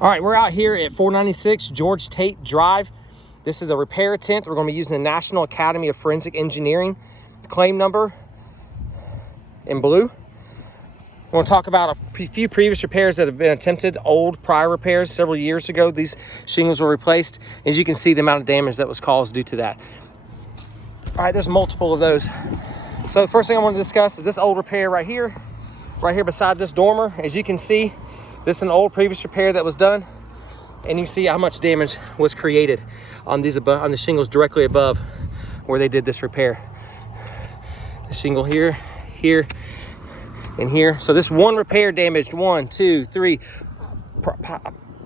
All right, we're out here at 496 George Tate Drive. This is a repair attempt. We're going to be using the National Academy of Forensic Engineering claim number in blue. We're going to talk about a few previous repairs that have been attempted, old prior repairs. Several years ago, these shingles were replaced. As you can see, the amount of damage that was caused due to that. All right, there's multiple of those. So the first thing I want to discuss is this old repair right here beside this dormer. As you can see, this is an old previous repair that was done, and you can see how much damage was created on the shingles directly above where they did this repair. The shingle here, here, and here. So this one repair damaged 1, 2, 3,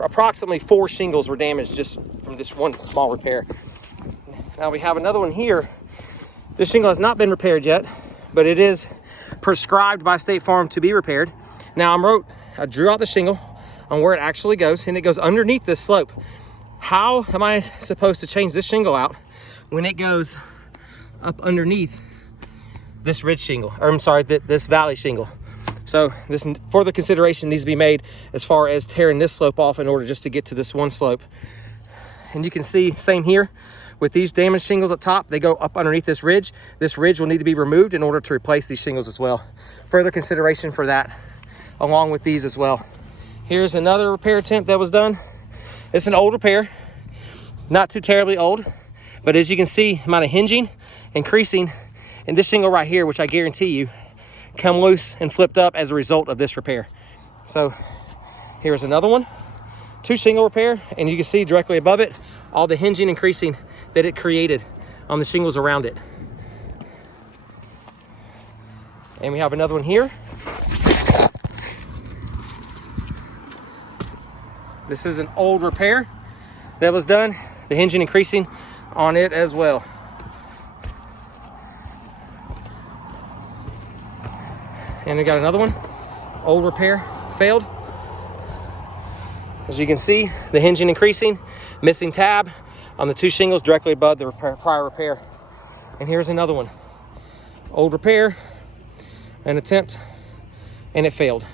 approximately 4 shingles were damaged just from this one small repair. Now we have another one here. This shingle has not been repaired yet, but it is prescribed by State Farm to be repaired. Now I drew out the shingle on where it actually goes, and it goes underneath this slope. How am I supposed to change this shingle out when it goes up underneath this ridge shingle, or I'm sorry, this valley shingle? So this further consideration needs to be made as far as tearing this slope off in order just to get to this one slope. And you can see, same here, with these damaged shingles up top, they go up underneath this ridge. This ridge will need to be removed in order to replace these shingles as well. Further consideration for that, along with these as well. Here's another repair attempt that was done. It's an old repair, not too terribly old, but as you can see, amount of hinging and creasing in this shingle right here, which I guarantee you come loose and flipped up as a result of this repair. So here's another one, 2 shingle repair, and you can see directly above it all the hinging and creasing that it created on the shingles around it. And we have another one here. This is an old repair that was done, the hinging and creasing on it as well. And we got another one, old repair, failed. As you can see, the hinging and creasing, missing tab on the 2 shingles directly above the prior repair. And here's another one, old repair, an attempt, and it failed.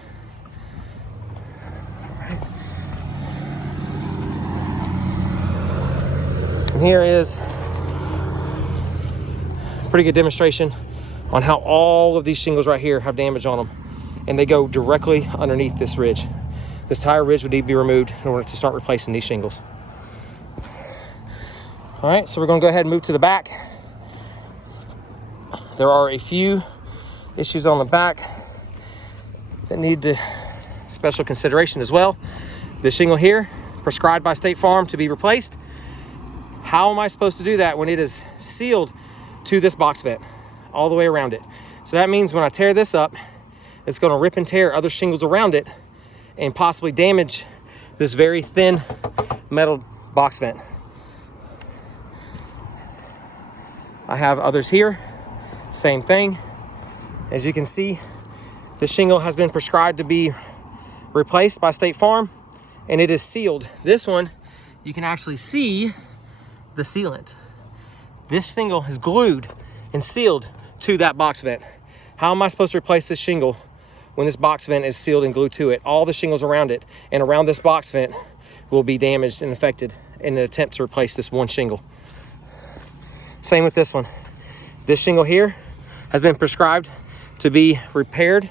And here is a pretty good demonstration on how all of these shingles right here have damage on them, and they go directly underneath this ridge. This entire ridge would need to be removed in order to start replacing these shingles. All right, so we're going to go ahead and move to the back. There are a few issues on the back that need special consideration as well. The shingle here, prescribed by State Farm to be replaced. How am I supposed to do that when it is sealed to this box vent all the way around it? So that means when I tear this up, it's going to rip and tear other shingles around it and possibly damage this very thin metal box vent. I have others here, same thing. As you can see, the shingle has been prescribed to be replaced by State Farm, and it is sealed. This one, you can actually see the sealant. This shingle is glued and sealed to that box vent. How am I supposed to replace this shingle when this box vent is sealed and glued to it? All the shingles around it and around this box vent will be damaged and affected in an attempt to replace this one shingle. Same with this one. This shingle here has been prescribed to be repaired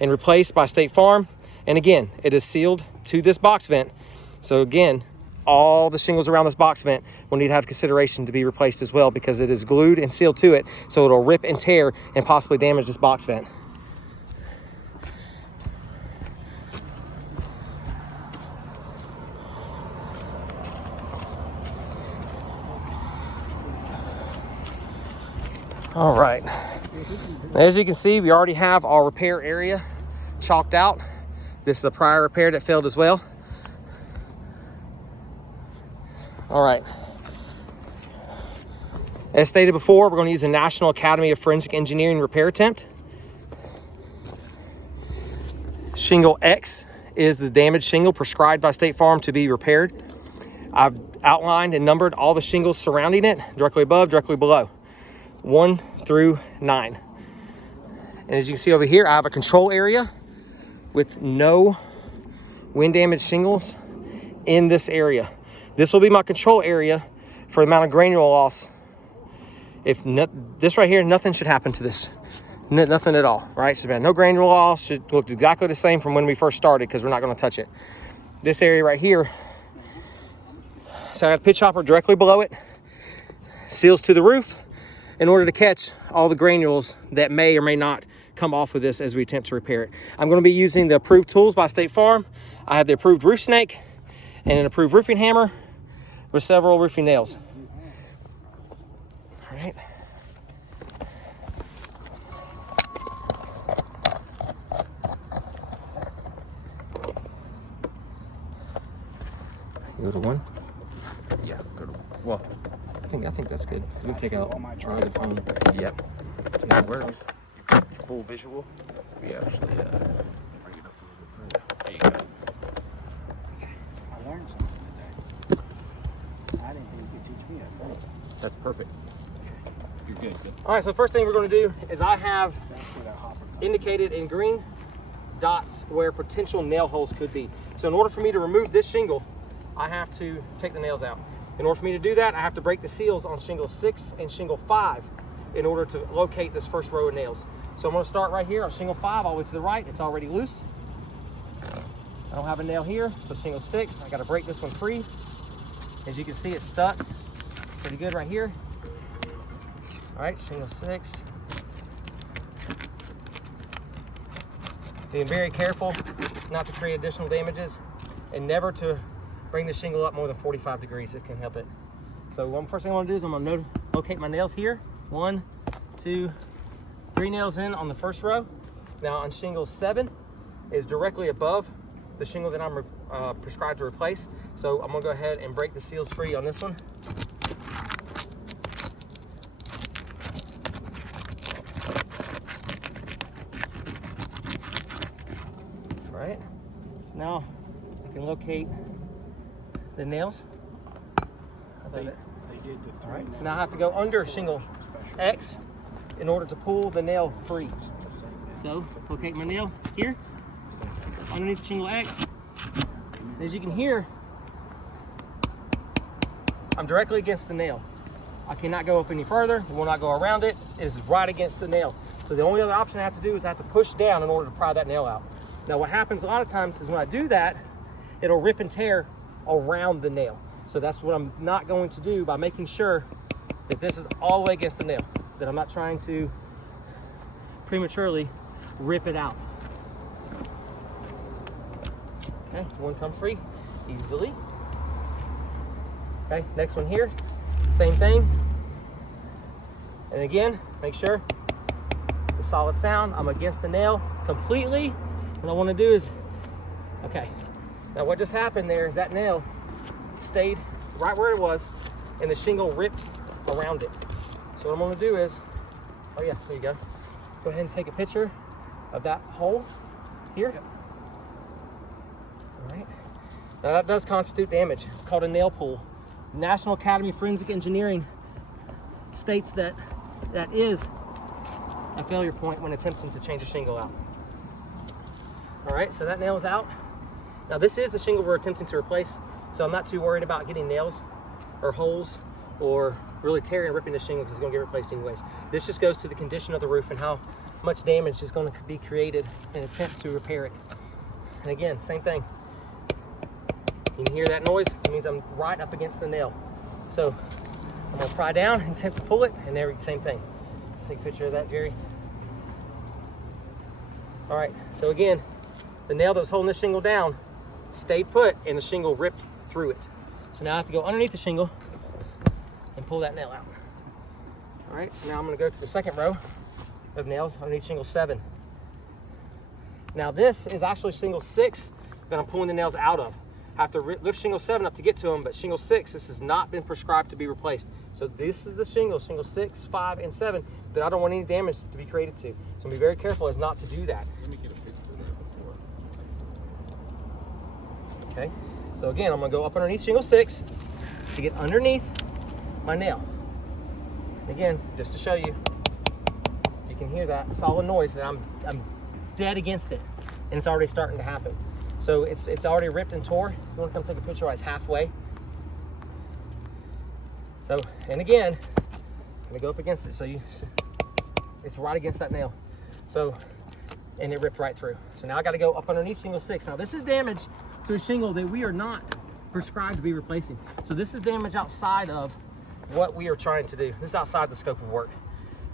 and replaced by State Farm. And again, it is sealed to this box vent. So again, all the shingles around this box vent will need to have consideration to be replaced as well, because it is glued and sealed to it. So it'll rip and tear and possibly damage this box vent. All right, as you can see, we already have our repair area chalked out. This is a prior repair that failed as well. All right, as stated before, we're going to use the National Academy of Forensic Engineering repair attempt. Shingle X is the damaged shingle prescribed by State Farm to be repaired. I've outlined and numbered all the shingles surrounding it, directly above, directly below, 1 through 9. And as you can see over here, I have a control area with no wind damaged shingles in this area. This will be my control area for the amount of granule loss. If this right here, nothing should happen to this. Nothing at all, right? Should be no granule loss. Should look exactly the same from when we first started because we're not going to touch it. This area right here, so I got a pitch hopper directly below it, seals to the roof in order to catch all the granules that may or may not come off of this as we attempt to repair it. I'm going to be using the approved tools by State Farm. I have the approved roof snake and an approved roofing hammer with several roofing nails. All right. Go to one. Yeah, go to one. Well, I think that's good. We can take out try the phone. Yep. Yeah, it works. Full visual. We actually bring it up a little bit further. There you go. Okay. I learned something today. I didn't think you could teach me a thing. That's perfect. You're good. All right, so the first thing we're going to do is I have indicated in green dots where potential nail holes could be. So in order for me to remove this shingle, I have to take the nails out. In order for me to do that, I have to break the seals on shingle 6 and shingle 5 in order to locate this first row of nails. So I'm going to start right here on shingle 5 all the way to the right. It's already loose. I don't have a nail here, so shingle 6, I got to break this one free. As you can see, it's stuck pretty good right here. All right, shingle 6. Being very careful not to create additional damages and never to bring the shingle up more than 45 degrees if it can help it. So first thing I want to do is I'm going to locate my nails here. 1, 2, 3 nails in on the first row. Now on shingle 7 is directly above the shingle that I'm prescribed to replace. So I'm going to go ahead and break the seals free on this one. All right, now I can locate the nails. They did the All right, so now I have to go under shingle X in order to pull the nail free. So locate my nail here underneath shingle X. As you can hear, I'm directly against the nail. I cannot go up any further. We will not go around it. It is right against the nail. So the only other option I have to do is I have to push down in order to pry that nail out. Now what happens a lot of times is when I do that, it'll rip and tear around the nail. So that's what I'm not going to do by making sure that this is all the way against the nail, that I'm not trying to prematurely rip it out. Okay, one come free easily. Okay, next one here, same thing. And again, make sure the solid sound, I'm against the nail completely. What I want to do is, okay, now what just happened there is that nail stayed right where it was and the shingle ripped around it. So what I'm going to do is, oh yeah, there you go. Go ahead and take a picture of that hole here. Yep. All right. Now that does constitute damage. It's called a nail pull. National Academy of Forensic Engineering states that that is a failure point when attempting to change a shingle out. All right, so that nail is out. Now this is the shingle we're attempting to replace, so I'm not too worried about getting nails or holes or really tearing and ripping the shingle because it's going to get replaced anyways. This just goes to the condition of the roof and how much damage is going to be created in an attempt to repair it. And again, same thing. You can hear that noise, it means I'm right up against the nail. So I'm going to pry down and attempt to pull it, and there, same thing. Take a picture of that, Jerry. All right, so again, the nail that was holding this shingle down stayed put and the shingle ripped through it. So now I have to go underneath the shingle and pull that nail out. All right, so now I'm going to go to the second row of nails underneath shingle 7. Now this is actually shingle 6 that I'm pulling the nails out of. I have to lift shingle 7 up to get to them, but shingle 6, this has not been prescribed to be replaced. So this is the shingle 6, 5, and 7 that I don't want any damage to be created to. So I'm be very careful as not to do that. Let me get a picture of that before. Okay, so again, I'm going to go up underneath shingle 6 to get underneath my nail. Again, just to show you, you can hear that solid noise that I'm dead against it, and it's already starting to happen. So it's already ripped and tore. You want to come take a picture while it's halfway. So, and again, I'm gonna go up against it. So it's right against that nail. So, and it ripped right through. So now I got to go up underneath shingle 6. Now this is damage to a shingle that we are not prescribed to be replacing. So this is damage outside of what we are trying to do. This is outside the scope of work.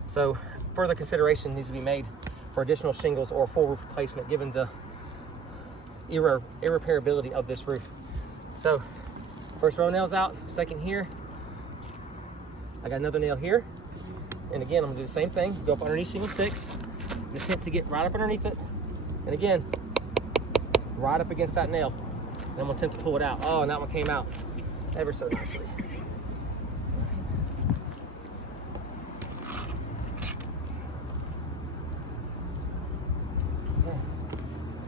So further consideration needs to be made for additional shingles or full roof replacement given the irreparability of this roof. So first row nail's out, second here. I got another nail here. And again, I'm gonna do the same thing. Go up underneath shingle 6 and attempt to get right up underneath it. And again, right up against that nail. And I'm gonna attempt to pull it out. Oh, and that one came out ever so nicely. Okay.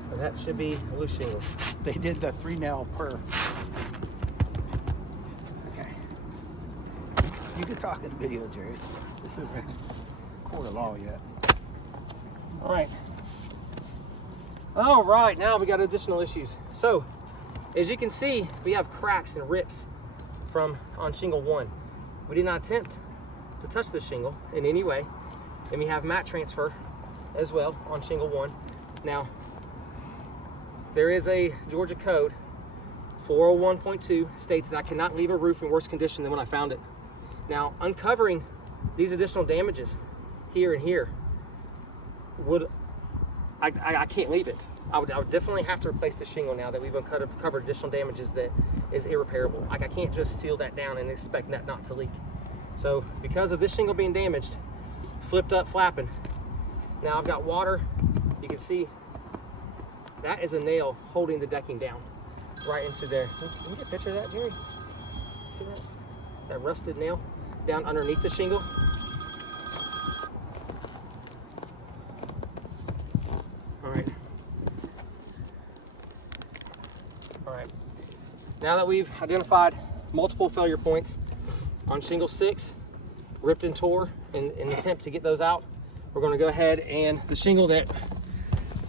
So that should be a loose shingle. They did the 3 nail per. Okay. You can talk in video, Jerry. This isn't court of law yet. All right. All right, now we got additional issues. So, as you can see, we have cracks and rips on shingle 1. We did not attempt to touch the shingle in any way. And we have mat transfer as well on shingle 1. Now, there is a Georgia code, 401.2, states that I cannot leave a roof in worse condition than when I found it. Now, uncovering these additional damages here and here I can't leave it. I would definitely have to replace the shingle now that we've uncovered additional damages that is irreparable. Like, I can't just seal that down and expect that not to leak. So because of this shingle being damaged, flipped up, flapping, now I've got water. You can see that is a nail holding the decking down right into there. Can you get a picture of that, Jerry? See that? That rusted nail down underneath the shingle. All right. Now that we've identified multiple failure points on shingle 6, ripped and tore, in an attempt to get those out, we're going to go ahead and the shingle that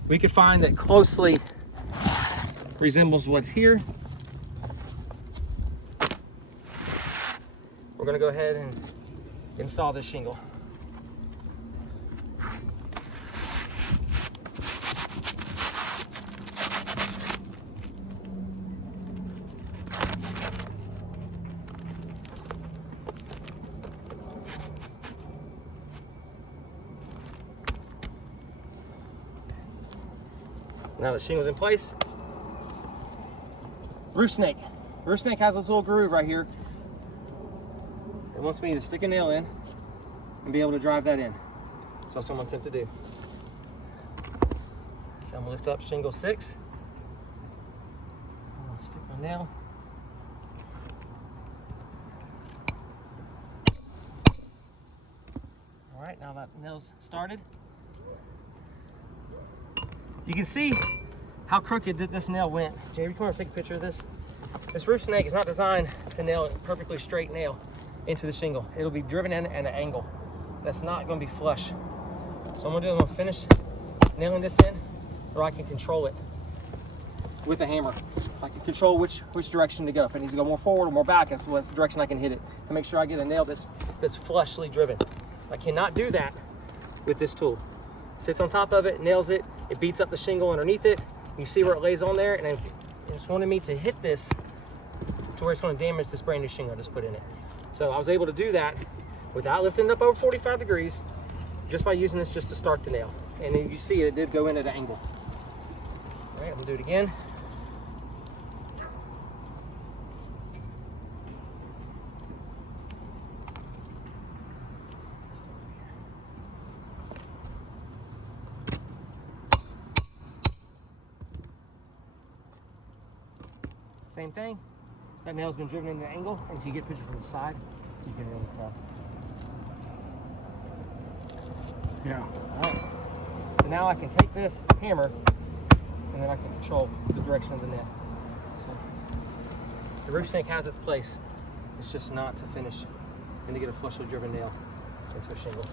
we could find that closely resembles what's here, we're going to go ahead and install this shingle. Now the shingle's in place. Roof snake. Roof snake has this little groove right here. It wants me to stick a nail in and be able to drive that in. So that's what I'm gonna attempt to do. So I'm gonna lift up shingle 6. I'm gonna stick my nail. All right, now that nail's started. You can see how crooked this nail went. Jerry, come over and take a picture of this. This roof snake is not designed to nail a perfectly straight nail into the shingle. It'll be driven in at an angle. That's not going to be flush. So I'm going to finish nailing this in, or I can control it with a hammer. I can control which direction to go. If it needs to go more forward or more back, that's the direction I can hit it to make sure I get a nail that's flushly driven. I cannot do that with this tool. Sits on top of it, nails it, it beats up the shingle underneath it. You see where it lays on there, and it's wanting me to hit this to where it's going to damage this brand new shingle I just put in it. So I was able to do that without lifting it up over 45 degrees, just by using this just to start the nail. And then you see it did go in at an angle. All right, I'm gonna do it again. Same thing. That nail's been driven in an angle, and if you get a picture from the side, you can really tell. Yeah. All right. So now I can take this hammer, and then I can control the direction of the nail. So the roof snake has its place. It's just not to finish and to get a flushly driven nail into a shingle.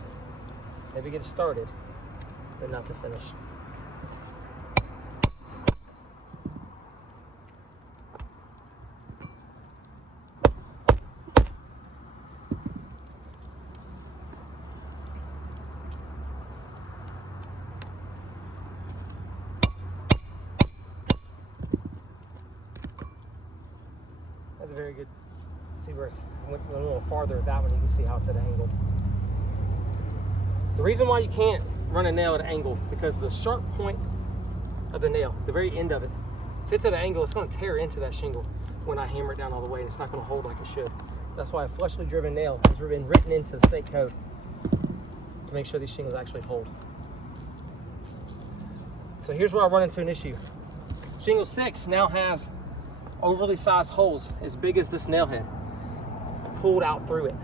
Maybe get it started, but not to finish. very good. See where it's went a little farther with that one, you can see how it's at an angle. The reason why you can't run a nail at an angle, because the sharp point of the nail, the very end of it, if it's at an angle, it's going to tear into that shingle when I hammer it down all the way, and it's not going to hold like it should. That's why a flushly driven nail has been written into the state code to make sure these shingles actually hold. So here's where I run into an issue. Shingle 6 now has overly sized holes as big as this nail head pulled out through it.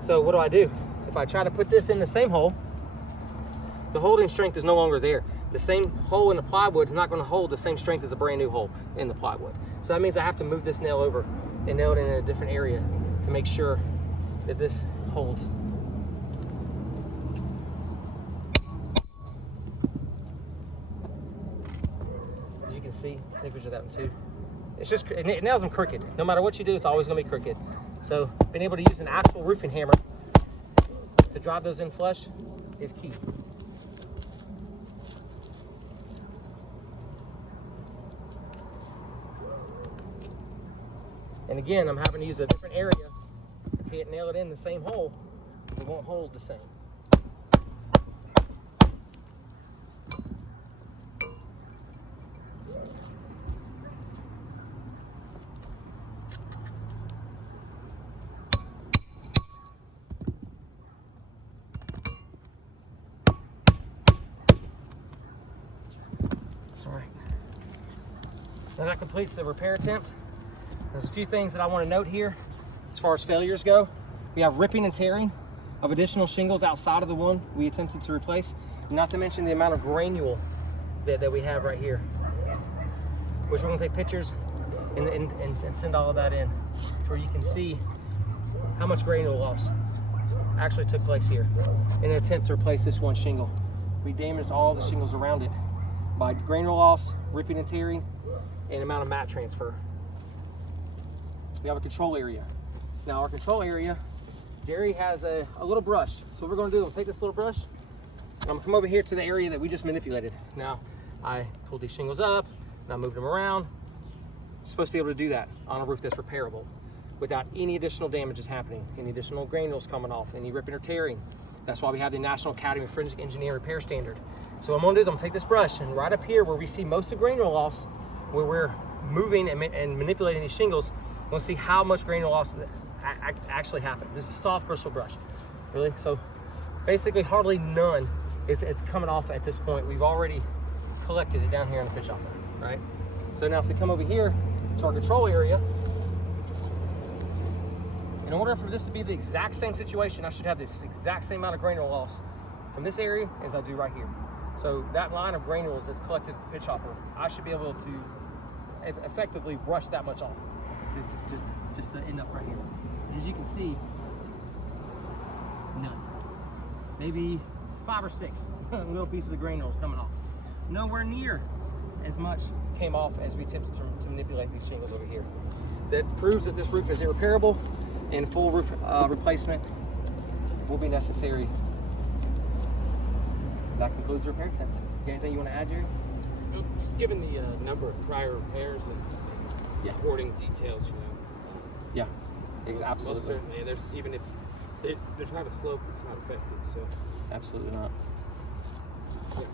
So what do? If I try to put this in the same hole, the holding strength is no longer there. The same hole in the plywood is not going to hold the same strength as a brand new hole in the plywood. So that means I have to move this nail over and nail it in a different area to make sure that this holds. As you can see, take picture of that one too. It's just, it nails them crooked. No matter what you do, it's always going to be crooked. So being able to use an actual roofing hammer to drive those in flush is key. And again, I'm having to use a different area. Can't nail it in the same hole. It won't hold the same. All right. Now that completes the repair attempt. There's a few things that I want to note here as far as failures go. We have ripping and tearing of additional shingles outside of the one we attempted to replace, not to mention the amount of granule that we have right here, which we're going to take pictures and send all of that in where you can see how much granule loss actually took place here in an attempt to replace this one shingle. We damaged all the shingles around it by granule loss, ripping and tearing, and amount of mat transfer. We have a control area. Now our control area, Jerry has a little brush. So what we're going to do, we'll take this little brush, and I'm going to come over here to the area that we just manipulated. Now I pulled these shingles up, and I moved them around. I'm supposed to be able to do that on a roof that's repairable without any additional damages happening, any additional granules coming off, any ripping or tearing. That's why we have the National Academy of Forensic Engineering Repair Standard. So what I'm going to do is I'm going to take this brush, and right up here where we see most of granule loss, where we're moving and manipulating these shingles, we'll see how much granule loss actually happened. This is a soft bristle brush, really. So basically hardly none is coming off at this point. We've already collected it down here in the pitch hopper, right? So now if we come over here to our control area, in order for this to be the exact same situation, I should have this exact same amount of granule loss from this area as I do right here. So that line of granules that's collected at the pitch hopper, I should be able to effectively brush that much off. Just to end up right here. As you can see, none. Maybe 5 or 6 little pieces of granules coming off. Nowhere near as much came off as we attempted to manipulate these shingles over here. That proves that this roof is irreparable, and full roof replacement will be necessary. That concludes the repair attempt. Anything you want to add, Jerry? Just given the number of prior repairs and supporting details, you know. Yeah, absolutely. Most certainly, there's, even if there's not a slope, it's not effective. So absolutely not. yeah.